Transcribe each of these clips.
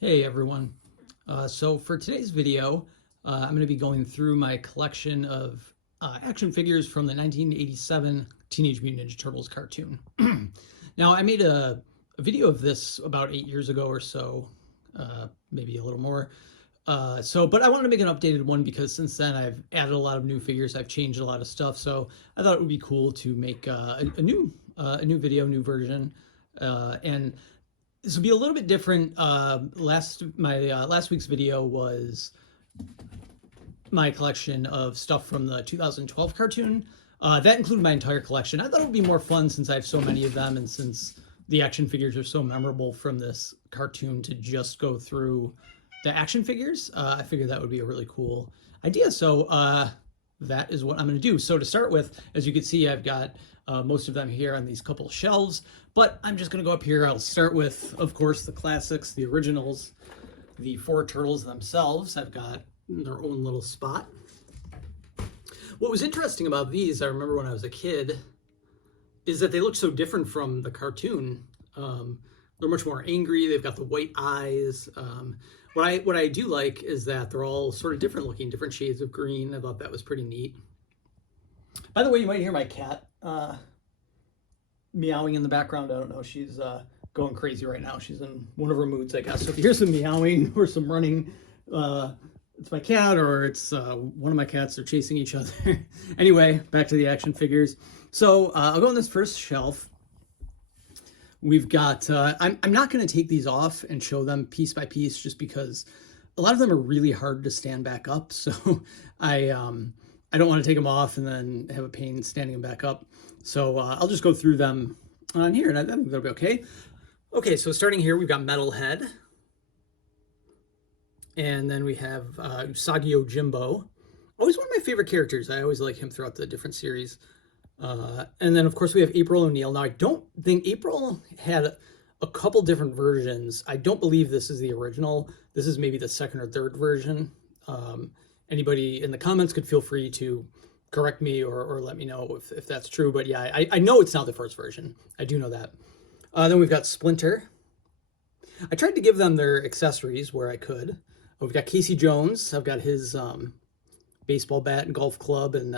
Hey everyone. So for today's video, I'm going to be going through my collection of action figures from the 1987 Teenage Mutant Ninja Turtles cartoon. Now, I made a video of this about 8 years ago or so, maybe a little more. But I wanted to make an updated one because since then I've added a lot of new figures, I've changed a lot of stuff. So I thought it would be cool to make a new video, new version, and this will be a little bit different. Last week's video was my collection of stuff from the 2012 cartoon. That included my entire collection. I thought it would be more fun since I have so many of them, and since the action figures are so memorable from this cartoon, to just go through the action figures. I figured that would be a really cool idea. So that is what I'm going to do. So to start with, as you can see, I've got most of them here on these couple shelves, but I'm just going to go up here. I'll start with, of course, the classics, the originals, the four turtles themselves. I've got their own little spot. What was interesting about these, I remember when I was a kid, is that they look so different from the cartoon. They're much more angry. They've got the white eyes. What I do like is that they're all sort of different looking, different shades of green. I thought that was pretty neat. By the way, you might hear my cat meowing in the background. I don't know. She's going crazy right now. She's in one of her moods, I guess. So if you hear some meowing or some running, it's my cat or it's one of my cats. They're chasing each other. Anyway, back to the action figures. So I'll go on this first shelf. We've got, I'm not going to take these off and show them piece by piece just because a lot of them are really hard to stand back up. So I don't want to take them off and then have a pain standing them back up. So I'll just go through them on here and I think that'll be okay. Okay, so starting here, we've got Metalhead. And then we have Usagi Jimbo. Always one of my favorite characters. I always like him throughout the different series. And then, of course, we have April O'Neil. Now, I don't think April had a couple different versions. I don't believe this is the original. This is maybe the second or third version. Anybody in the comments could feel free to correct me or let me know if that's true. But yeah, I know it's not the first version. I do know that. Then we've got Splinter. I tried to give them their accessories where I could. We've got Casey Jones. I've got his baseball bat and golf club and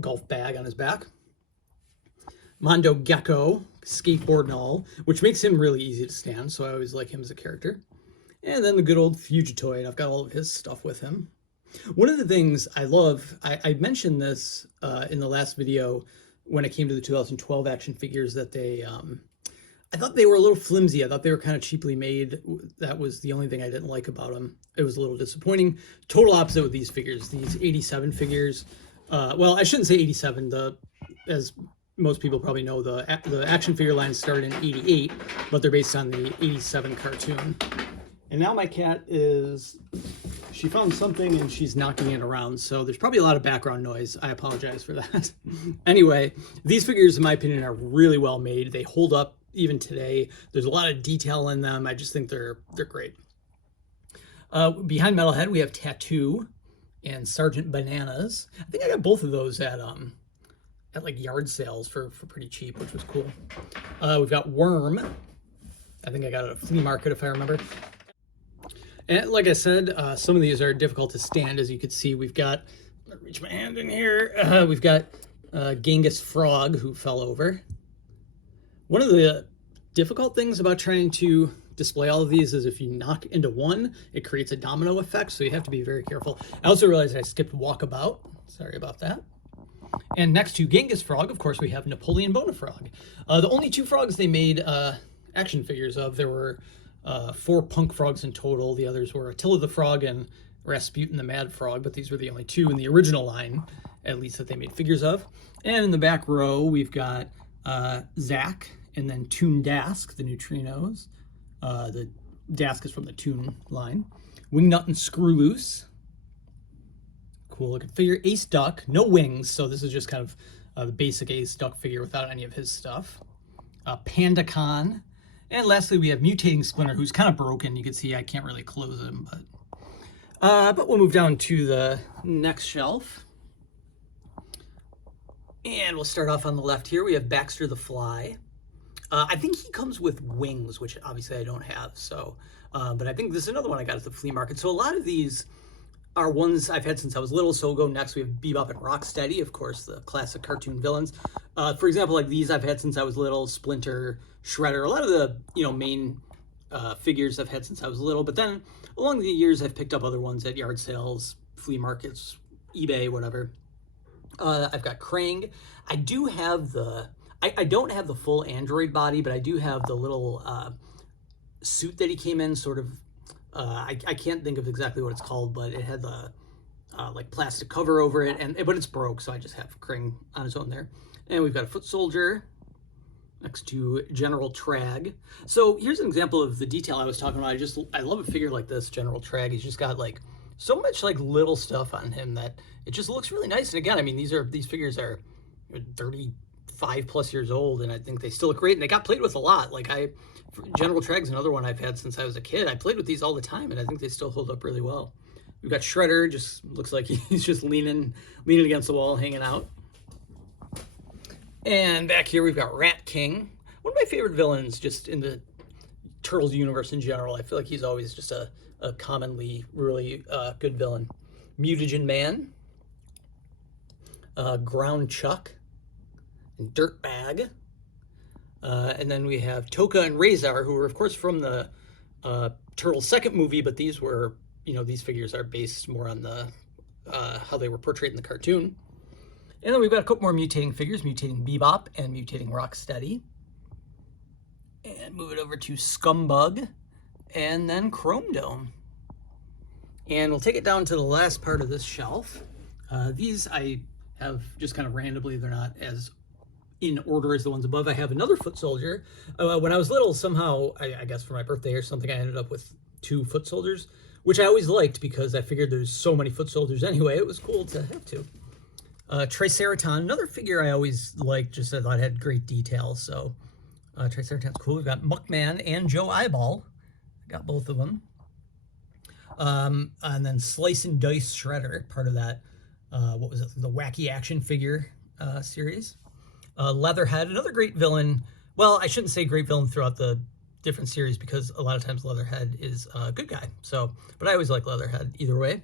golf bag on his back. Mondo Gecko, skateboard and all, which makes him really easy to stand, so I always like him as a character. And then the good old Fugitoid. I've got all of his stuff with him. One of the things I love, I mentioned this in the last video when it came to the 2012 action figures, that I thought they were a little flimsy. I thought they were kind of cheaply made. That was the only thing I didn't like about them. It was a little disappointing. Total opposite with these figures. These 87 figures. Well, I shouldn't say 87. As most people probably know, the action figure line started in 88, but they're based on the 87 cartoon. And now my cat she found something and she's knocking it around, so there's probably a lot of background noise. I apologize for that. Anyway, these figures, in my opinion, are really well made. They hold up even today. There's a lot of detail in them. I just think they're great. Behind Metalhead, we have Tattoo and Sergeant Bananas. I think I got both of those at like yard sales for pretty cheap, which was cool. We've got Worm. I think I got it at a flea market if I remember. And like I said, some of these are difficult to stand. As you can see, we've got, I'm gonna reach my hand in here. We've got Genghis Frog who fell over. One of the difficult things about trying to display all of these is if you knock into one, it creates a domino effect, so you have to be very careful. I also realized I skipped Walkabout. Sorry about that. And next to Genghis Frog, of course, we have Napoleon Bonafrog. The only two frogs they made action figures of. There were 4 punk frogs in total. The others were Attila the Frog and Rasputin the Mad Frog, but these were the only two in the original line, at least, that they made figures of. And in the back row, we've got Zack, and then Toon Dask, the Neutrinos. The Dask is from the Toon line. Wingnut and Screw Loose. Cool looking figure. Ace Duck, no wings, so this is just kind of the basic Ace Duck figure without any of his stuff. Pandacon. And lastly, we have Mutating Splinter, who's kind of broken. You can see I can't really close him, but we'll move down to the next shelf. And we'll start off on the left here. We have Baxter the Fly. I think he comes with wings, which obviously I don't have. So, but I think this is another one I got at the flea market. So a lot of these are ones I've had since I was little. So we'll go next. We have Bebop and Rocksteady, of course, the classic cartoon villains. For example, like these I've had since I was little. Splinter, Shredder, a lot of the main figures I've had since I was little. But then along the years, I've picked up other ones at yard sales, flea markets, eBay, whatever. I've got Krang. I do have the. I don't have the full android body, but I do have the little suit that he came in, sort of. I can't think of exactly what it's called, but it had the like plastic cover over it, but it's broke, so I just have Krang on his own there. And we've got a foot soldier next to General Trag. So here's an example of the detail I was talking about. I love a figure like this, General Trag. He's just got like so much like little stuff on him that it just looks really nice. And again, I mean, these figures are 35 plus years old, and I think they still look great. And they got played with a lot. Like General Trag's another one I've had since I was a kid. I played with these all the time, and I think they still hold up really well. We've got Shredder, just looks like he's just leaning against the wall, hanging out. And back here we've got Rat King, one of my favorite villains just in the Turtles universe in general. I feel like he's always just a commonly really good villain. Mutagen Man, Ground Chuck, and Dirtbag. And then we have Toka and Razor, who are, of course, from the Turtles' second movie, but these were, these figures are based more on the how they were portrayed in the cartoon. And then we've got a couple more mutating figures, mutating Bebop and mutating Rocksteady. And move it over to Scumbug, and then Chrome Dome. And we'll take it down to the last part of this shelf. These I have just kind of randomly, they're not as in order as the ones above. I have another foot soldier. When I was little, somehow, I guess for my birthday or something, I ended up with 2 foot soldiers, which I always liked because I figured there's so many foot soldiers anyway. It was cool to have 2. Triceraton, another figure I always liked, just I thought had great detail. So Triceraton's cool. We've got Muckman and Joe Eyeball. Got both of them. And then Slice and Dice Shredder, part of that, what was it, the Wacky Action Figure series. Leatherhead, another great villain. Well, I shouldn't say great villain throughout the different series because a lot of times Leatherhead is a good guy. So, but I always like Leatherhead either way.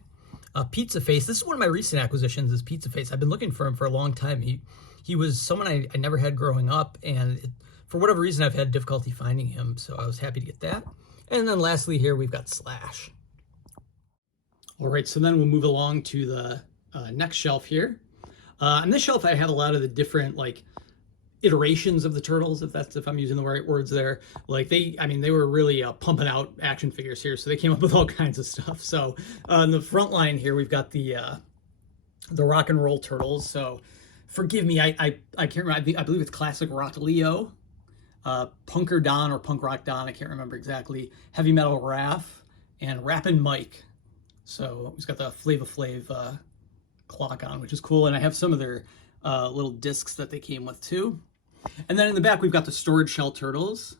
Pizza Face, this is one of my recent acquisitions, is Pizza Face. I've been looking for him for a long time. He was someone I never had growing up, and for whatever reason I've had difficulty finding him, so I was happy to get that. And then lastly here we've got Slash. All right, so then we'll move along to the next shelf here. On this shelf I have a lot of the different like iterations of the Turtles, if I'm using the right words there. Like they were really pumping out action figures here, so they came up with all kinds of stuff. So on the front line here we've got the Rock and Roll Turtles. So forgive me, I can't remember. I believe it's Classic Rock Leo, Punker Don or Punk Rock Don, I can't remember exactly. Heavy Metal Raph, and Rappin' Mike. So he's got the Flava Flav clock on, which is cool. And I have some of their little discs that they came with too. And then in the back, we've got the Storage Shell Turtles.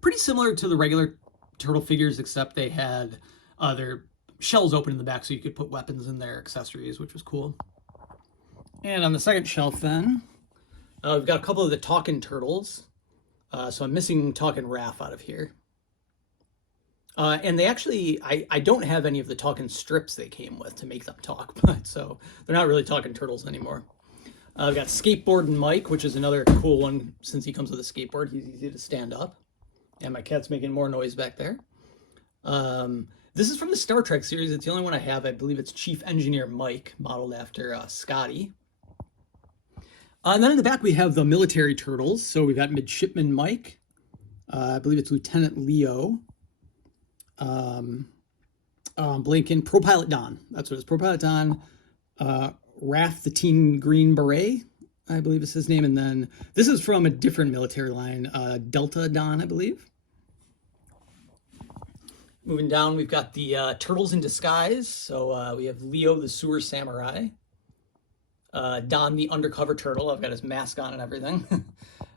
Pretty similar to the regular turtle figures, except they had their shells open in the back so you could put weapons in their accessories, which was cool. And on the second shelf then, we've got a couple of the Talkin' Turtles. So I'm missing Talkin' Raph out of here. And they actually, I don't have any of the Talkin' strips they came with to make them talk, but so they're not really Talkin' Turtles anymore. I've got Skateboard and Mike, which is another cool one since he comes with a skateboard. He's easy to stand up. And my cat's making more noise back there. This is from the Star Trek series. It's the only one I have. I believe it's Chief Engineer Mike, modeled after Scotty. And then in the back, we have the Military Turtles. So we've got Midshipman Mike. I believe it's Lieutenant Leo. Blinken, Pro-Pilot Don. That's what it is. Pro-Pilot Don. Raph the Teen Green Beret, I believe is his name. And then this is from a different military line, Delta Don, I believe. Moving down, we've got the Turtles in Disguise. So we have Leo the Sewer Samurai. Don the Undercover Turtle. I've got his mask on and everything.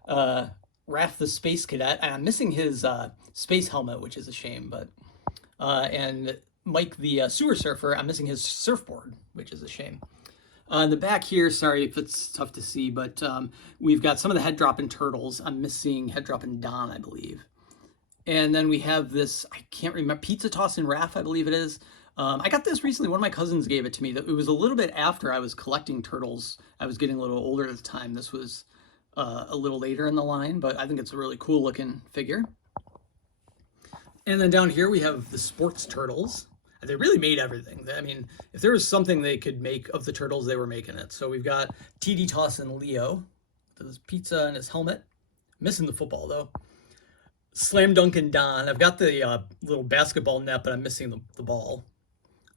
Raph the Space Cadet. I'm missing his space helmet, which is a shame, but... and Mike the Sewer Surfer. I'm missing his surfboard, which is a shame. In the back here, sorry if it's tough to see, but we've got some of the head dropping turtles. I'm missing head dropping Don, I believe. And then we have this, I can't remember, Pizza Tossin' Raph, I believe it is. I got this recently. One of my cousins gave it to me. It was a little bit after I was collecting turtles. I was getting a little older at the time. This was a little later in the line, but I think it's a really cool looking figure. And then down here we have the sports turtles. They really made everything. I mean, if there was something they could make of the turtles, they were making it. So we've got TD Tossin' Leo with his pizza and his helmet. Missing the football though. Slam Dunkin' Don. I've got the little basketball net, but I'm missing the ball.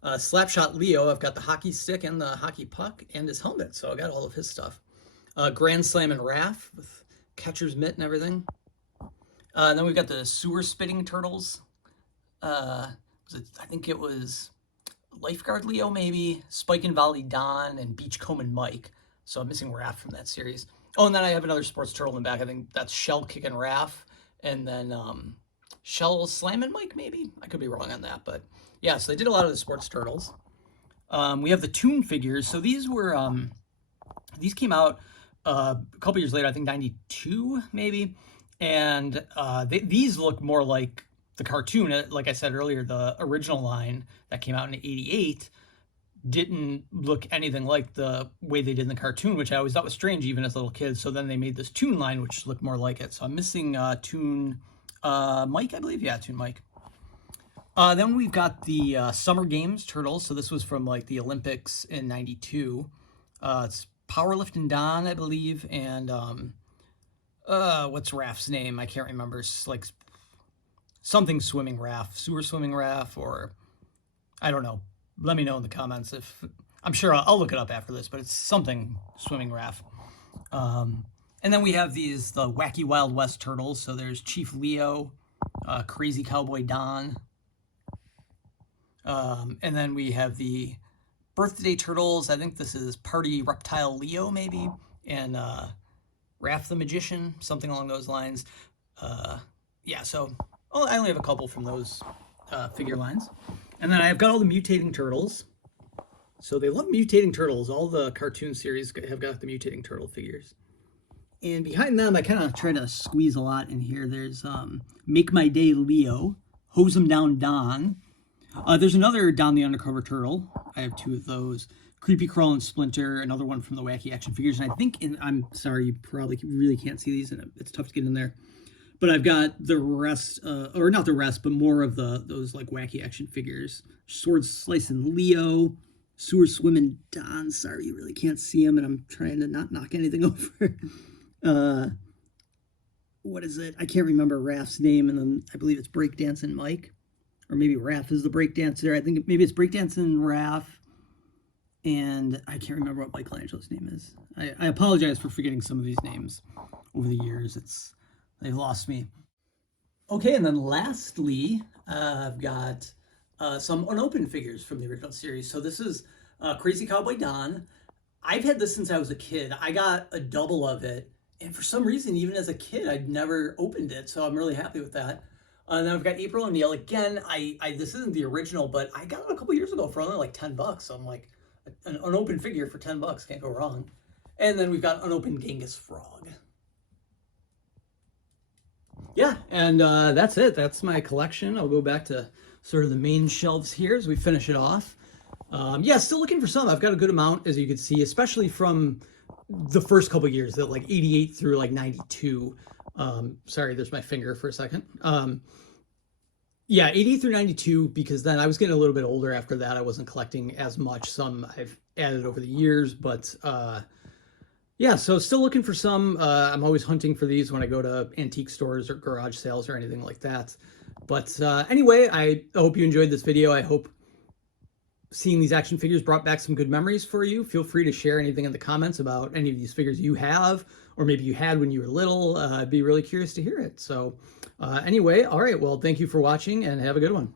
Slapshot Leo. I've got the hockey stick and the hockey puck and his helmet. So I got all of his stuff. Grand Slam and Raph with catcher's mitt and everything. And then we've got the sewer spitting turtles. I think it was Lifeguard Leo, maybe, Spike and Volley Don, and Beachcomb Mike. So I'm missing Raph from that series. Oh, and then I have another sports turtle in the back. I think that's Shell Kicking Raph, and then Shell Slamming Mike, maybe? I could be wrong on that, but yeah, so they did a lot of the sports turtles. We have the Toon figures. So these were, these came out a couple years later, I think 92, maybe. And these look more like the cartoon. Like I said earlier, the original line that came out in 88 didn't look anything like the way they did in the cartoon, which I always thought was strange even as little kids. So then they made this Toon line, which looked more like it. So I'm missing Toon Mike, I believe. Yeah, Toon Mike. Then we've got the Summer Games turtles. So this was from like the Olympics in 92. It's Powerlifting Don, I believe, and what's Raph's name? I can't remember. It's like something swimming Raph, sewer swimming Raph, or I don't know. Let me know in the comments if I'm sure I'll look it up after this, but it's something swimming Raph. And then we have the Wacky Wild West turtles. So there's Chief Leo, Crazy Cowboy Don, and then we have the Birthday Turtles. I think this is Party Reptile Leo, maybe, and Raph the Magician, something along those lines. Yeah, so I only have a couple from those figure lines. And then I've got all the mutating turtles. So they love mutating turtles. All the cartoon series have got the mutating turtle figures. And behind them, I kind of try to squeeze a lot in here. There's Make My Day Leo, Hose 'em Down Don. There's another Don the Undercover Turtle. I have two of those. Creepy Crawl and Splinter, another one from the Wacky Action Figures. And I think, I'm sorry, you probably really can't see these, and it's tough to get in there. But I've got the rest, or not the rest, but more of those like Wacky Action Figures. Sword Slicing Leo, Sewer Swimming Don. Sorry, you really can't see him, and I'm trying to not knock anything over. What is it? I can't remember Raph's name, and then I believe it's Breakdancing Mike. Or maybe Raph is the breakdancer. I think maybe it's Breakdancing Raph. And I can't remember what Michelangelo's name is. I apologize for forgetting some of these names over the years. They've lost me. Okay, and then lastly, I've got some unopened figures from the original series. So this is Crazy Cowboy Don. I've had this since I was a kid. I got a double of it. And for some reason, even as a kid, I'd never opened it. So I'm really happy with that. And then I've got April O'Neil. Again, this isn't the original, but I got it a couple years ago for only like $10. So I'm like, an unopened figure for $10, can't go wrong. And then we've got unopened Genghis Frog. Yeah, and that's it. That's my collection. I'll go back to sort of the main shelves here as we finish it off. Yeah, still looking for some. I've got a good amount, as you can see, especially from the first couple years, that like 88 through like 92. Sorry, there's my finger for a second. Yeah, 80 through 92, because then I was getting a little bit older after that. I wasn't collecting as much. Some I've added over the years, but yeah, so still looking for some. I'm always hunting for these when I go to antique stores or garage sales or anything like that. But anyway, I hope you enjoyed this video. I hope seeing these action figures brought back some good memories for you. Feel free to share anything in the comments about any of these figures you have, or maybe you had when you were little. I'd be really curious to hear it. So anyway, all right, well, thank you for watching and have a good one.